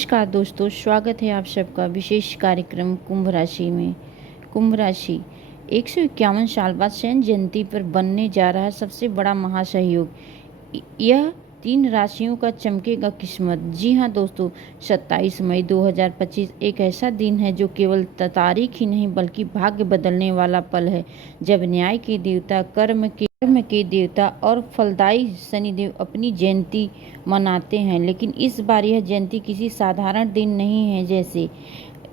नमस्कार दोस्तों, स्वागत है आप सबका विशेष कार्यक्रम कुंभ राशि में। कुंभ राशि 151 साल बाद शनि जयंती पर बनने जा रहा है सबसे बड़ा महासहयोग। यह 3 राशियों का चमकेगा किस्मत। जी हाँ दोस्तों, 27 मई 2025 एक ऐसा दिन है जो केवल तारीख ही नहीं बल्कि भाग्य बदलने वाला पल है, जब न्याय के देवता, कर्म के देवता और फलदायी शनिदेव अपनी जयंती मनाते हैं। लेकिन इस बार यह जयंती किसी साधारण दिन नहीं है। जैसे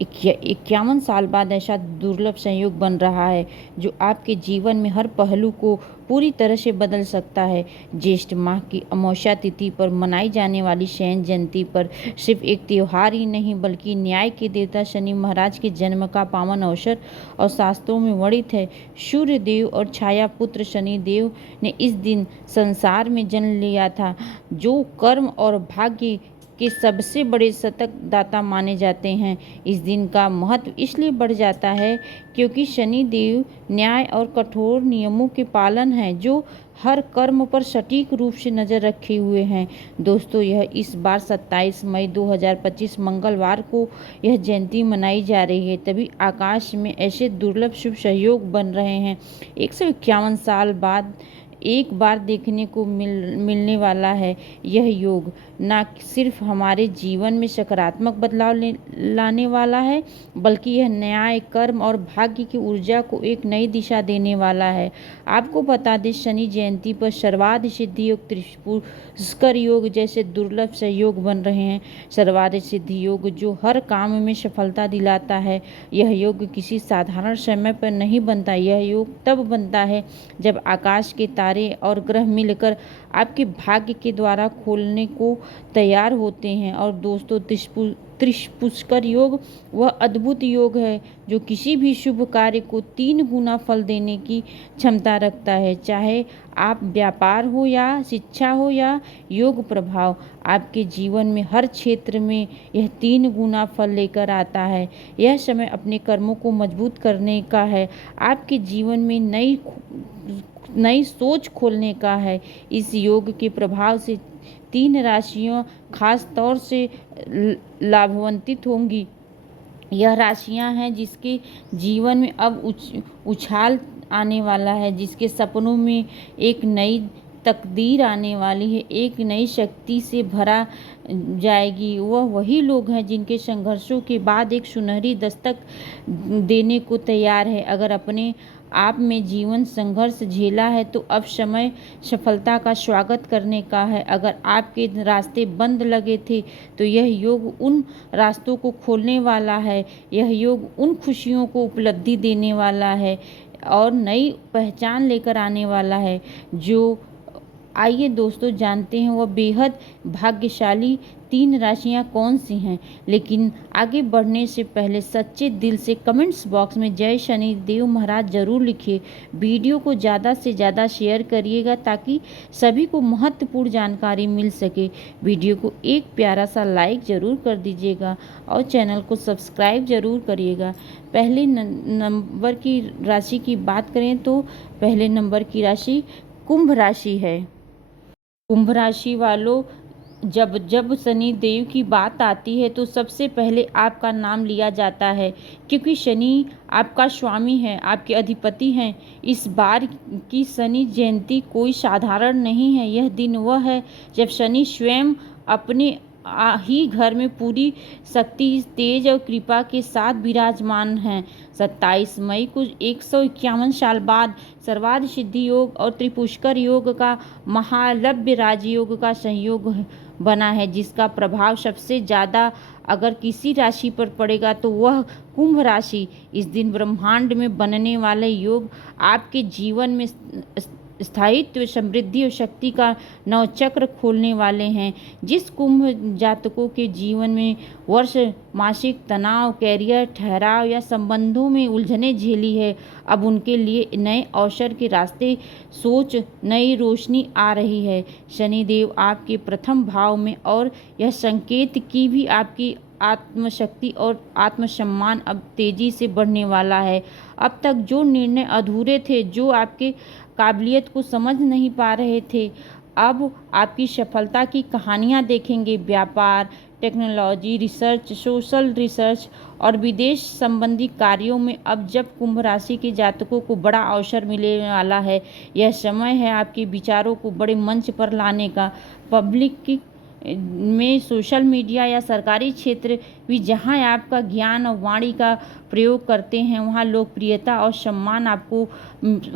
51 साल बाद ऐसा दुर्लभ संयोग बन रहा है जो आपके जीवन में हर पहलू को पूरी तरह से बदल सकता है। ज्येष्ठ माह की अमावस्या तिथि पर मनाई जाने वाली शनि जयंती पर सिर्फ एक त्योहार ही नहीं बल्कि न्याय के देवता शनि महाराज के जन्म का पावन अवसर और शास्त्रों में वर्णित है। सूर्य देव और छाया पुत्र शनि देव ने इस दिन संसार में जन्म लिया था, जो कर्म और भाग्य के सबसे बड़े शतक दाता माने जाते हैं। इस दिन का महत्व इसलिए बढ़ जाता है क्योंकि शनि देव न्याय और कठोर नियमों के पालन है, जो हर कर्म पर सटीक रूप से नज़र रखे हुए हैं। दोस्तों, यह इस बार 27 मई 2025 मंगलवार को यह जयंती मनाई जा रही है। तभी आकाश में ऐसे दुर्लभ शुभ सहयोग बन रहे हैं। 151 साल बाद एक बार देखने को मिलने वाला है। यह योग न सिर्फ हमारे जीवन में सकारात्मक बदलाव लाने वाला है, बल्कि यह न्याय, कर्म और भाग्य की ऊर्जा को एक नई दिशा देने वाला है। आपको बता दें, शनि जयंती पर सर्वार्थ सिद्धि योग, पुष्कर योग जैसे दुर्लभ सहयोग बन रहे हैं। सर्वार्थ सिद्धि योग जो हर काम में सफलता दिलाता है। यह योग किसी साधारण समय पर नहीं बनता। यह योग तब बनता है जब आकाश के तारे और ग्रह मिलकर आपके भाग्य के द्वारा खोलने को तैयार होते हैं। और दोस्तों, पुष्कर योग वह अद्भुत योग है जो किसी भी शुभ कार्य को 3 गुना फल देने की क्षमता रखता है। चाहे आप व्यापार हो या शिक्षा हो या योग प्रभाव, आपके जीवन में हर क्षेत्र में यह 3 गुना फल लेकर आता है। यह समय अपने कर्मों को मजबूत करने का है, आपके जीवन में नई सोच खोलने का है। इस योग के प्रभाव से 3 राशियां खास तौर से लाभान्वित होंगी। यह राशियां हैं जिसके जीवन में अब उछाल आने वाला है, जिसके सपनों में एक नई तकदीर आने वाली है, एक नई शक्ति से भरा जाएगी। वह वही लोग हैं जिनके संघर्षों के बाद एक सुनहरी दस्तक देने को तैयार है। अगर अपने आप में जीवन संघर्ष झेला है तो अब समय सफलता का स्वागत करने का है। अगर आपके रास्ते बंद लगे थे तो यह योग उन रास्तों को खोलने वाला है। यह योग उन खुशियों को उपलब्धि देने वाला है और नई पहचान लेकर आने वाला है। जो आइए दोस्तों जानते हैं वह बेहद भाग्यशाली 3 राशियां कौन सी हैं। लेकिन आगे बढ़ने से पहले सच्चे दिल से कमेंट्स बॉक्स में जय शनि देव महाराज जरूर लिखिए। वीडियो को ज़्यादा से ज़्यादा शेयर करिएगा ताकि सभी को महत्वपूर्ण जानकारी मिल सके। वीडियो को एक प्यारा सा लाइक ज़रूर कर दीजिएगा और चैनल को सब्सक्राइब ज़रूर करिएगा। पहले नंबर की राशि की बात करें तो पहले नंबर की राशि कुंभ राशि है। कुंभ राशि वालों, जब शनि देव की बात आती है तो सबसे पहले आपका नाम लिया जाता है, क्योंकि शनि आपका स्वामी है, आपके अधिपति हैं। इस बार की शनि जयंती कोई साधारण नहीं है। यह दिन वह है जब शनि स्वयं अपने ही घर में पूरी शक्ति, तेज और कृपा के साथ विराजमान हैं। 27 मई को 151 साल बाद सर्वार्थ सिद्धि योग और त्रिपुष्कर योग का महालव्य राजयोग का संयोग बना है, जिसका प्रभाव सबसे ज़्यादा अगर किसी राशि पर पड़ेगा तो वह कुंभ राशि। इस दिन ब्रह्मांड में बनने वाले योग आपके जीवन में स्थायित्व, समृद्धि और शक्ति का नवचक्र खोलने वाले हैं। जिस कुंभ जातकों के जीवन में वर्ष मासिक तनाव, कैरियर, ठहराव या संबंधों में उलझने झेली है, अब उनके लिए नए अवसर के रास्ते सोच नई रोशनी आ रही है। शनिदेव आपके प्रथम भाव में और यह संकेत की भी आपकी आत्मशक्ति और आत्मसम्मान अब तेजी से बढ़ने वाला है। अब तक जो निर्णय अधूरे थे, जो आपके काबिलियत को समझ नहीं पा रहे थे, अब आपकी सफलता की कहानियां देखेंगे। व्यापार, टेक्नोलॉजी, रिसर्च, सोशल रिसर्च और विदेश संबंधी कार्यों में अब जब कुंभ राशि के जातकों को बड़ा अवसर मिलने वाला है। यह समय है आपके विचारों को बड़े मंच पर लाने का। पब्लिक में, सोशल मीडिया या सरकारी क्षेत्र भी जहां आपका ज्ञान और वाणी का प्रयोग करते हैं, वहां लोकप्रियता और सम्मान आपको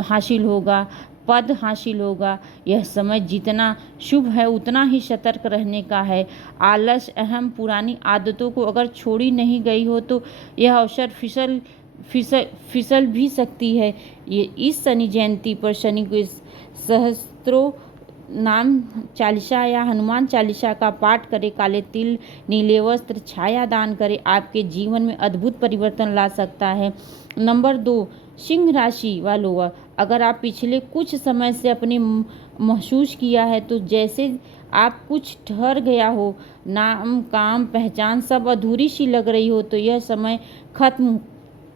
हासिल होगा, पद हासिल होगा। यह समय जितना शुभ है उतना ही सतर्क रहने का है। आलस, अहम, पुरानी आदतों को अगर छोड़ी नहीं गई हो तो यह अवसर फिसल भी सकती है। ये इस शनि जयंती पर शनि को सहस्त्रों नाम चालीसा या हनुमान चालीसा का पाठ करें, काले तिल, नीले वस्त्र, छाया दान करें, आपके जीवन में अद्भुत परिवर्तन ला सकता है। नंबर 2, सिंह राशि वालों, अगर आप पिछले कुछ समय से अपने महसूस किया है तो जैसे आप कुछ ठहर गया हो, नाम, काम, पहचान सब अधूरी सी लग रही हो, तो यह समय खत्म।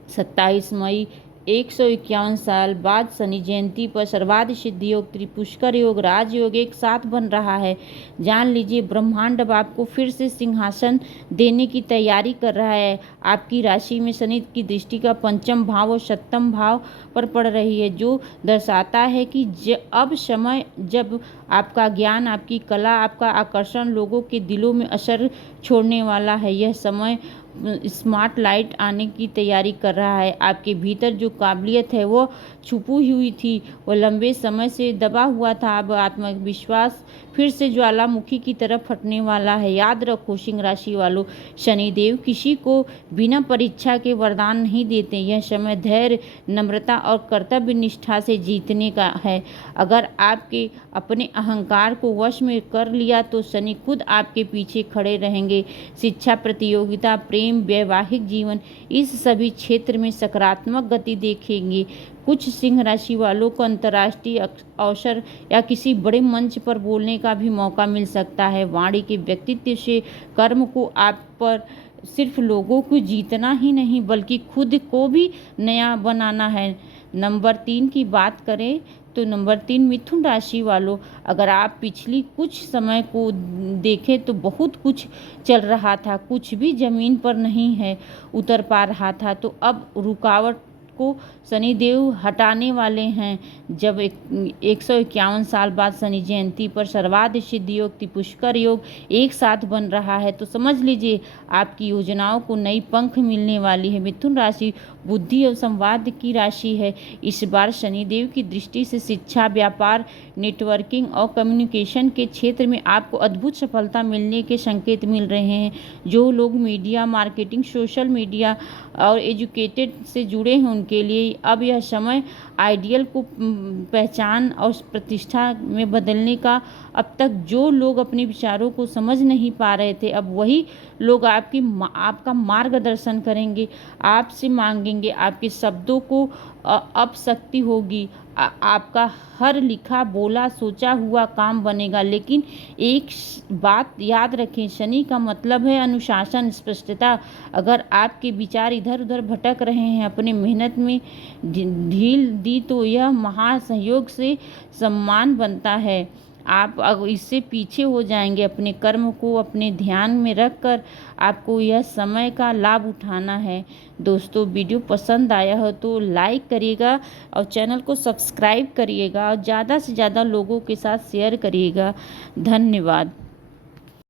27 मई 151 साल बाद शनि जयंती पर सर्वाधिक सिद्धि योग, त्रिपुष्कर योग, राजयोग एक साथ बन रहा है। जान लीजिए ब्रह्मांड अब आपको फिर से सिंहासन देने की तैयारी कर रहा है। आपकी राशि में शनि की दृष्टि का पंचम भाव और सप्तम भाव पर पड़ रही है, जो दर्शाता है कि अब समय जब आपका ज्ञान, आपकी कला, आपका आकर्षण लोगों के दिलों में असर छोड़ने वाला है। यह समय स्मार्ट लाइट आने की तैयारी कर रहा है। आपके भीतर जो काबिलियत है वो छुपी हुई थी, वो लंबे समय से दबा हुआ था। अब आत्मविश्वास फिर से ज्वालामुखी की तरफ फटने वाला है। याद रखो सिंह राशि वालों, शनिदेव किसी को बिना परीक्षा के वरदान नहीं देते। यह समय धैर्य, नम्रता और कर्तव्य निष्ठा से जीतने का है। अगर आपके अपने अहंकार को वश में कर लिया तो शनि खुद आपके पीछे खड़े रहेंगे। शिक्षा, प्रतियोगिता, प्रेम, वैवाहिक जीवन, इस सभी क्षेत्र में सकारात्मक गति देखेंगे। कुछ सिंह राशि वालों को अंतर्राष्ट्रीय अवसर या किसी बड़े मंच पर बोलने का भी मौका मिल सकता है। वाणी के व्यक्तित्व से कर्म को आप पर सिर्फ लोगों को जीतना ही नहीं बल्कि खुद को भी नया बनाना है। नंबर 3 की बात करें तो नंबर 3, मिथुन राशि वालों, अगर आप पिछली कुछ समय को देखें तो बहुत कुछ चल रहा था, कुछ भी जमीन पर नहीं है उतर पा रहा था, तो अब रुकावट को शनिदेव हटाने वाले हैं। जब 151 साल बाद शनि जयंती पर सर्वाधिक सिद्धि योग, त्रिपुष्कर योग एक साथ बन रहा है, तो समझ लीजिए आपकी योजनाओं को नई पंख मिलने वाली है। मिथुन राशि बुद्धि और संवाद की राशि है। इस बार शनिदेव की दृष्टि से शिक्षा, व्यापार, नेटवर्किंग और कम्युनिकेशन के क्षेत्र में आपको अद्भुत सफलता मिलने के संकेत मिल रहे हैं। जो लोग मीडिया, मार्केटिंग, सोशल मीडिया और एजुकेटेड से जुड़े हैं उनके लिए अब यह समय आइडियल को पहचान और प्रतिष्ठा में बदलने का। अब तक जो लोग अपने विचारों को समझ नहीं पा रहे थे, अब वही लोग आपका मार्गदर्शन करेंगे, आपसे मांगेंगे, आपके शब्दों को अब शक्ति होगी। आपका हर लिखा, बोला, सोचा हुआ काम बनेगा। लेकिन एक बात याद रखें, शनि का मतलब है अनुशासन, स्पष्टता। अगर आपके विचार इधर उधर भटक रहे हैं, अपने मेहनत में ढील दी तो यह महासंयोग से सम्मान बनता है। आप अगर इससे पीछे हो जाएंगे। अपने कर्म को अपने ध्यान में रखकर आपको यह समय का लाभ उठाना है। दोस्तों, वीडियो पसंद आया हो तो लाइक करिएगा और चैनल को सब्सक्राइब करिएगा और ज़्यादा से ज़्यादा लोगों के साथ शेयर करिएगा। धन्यवाद।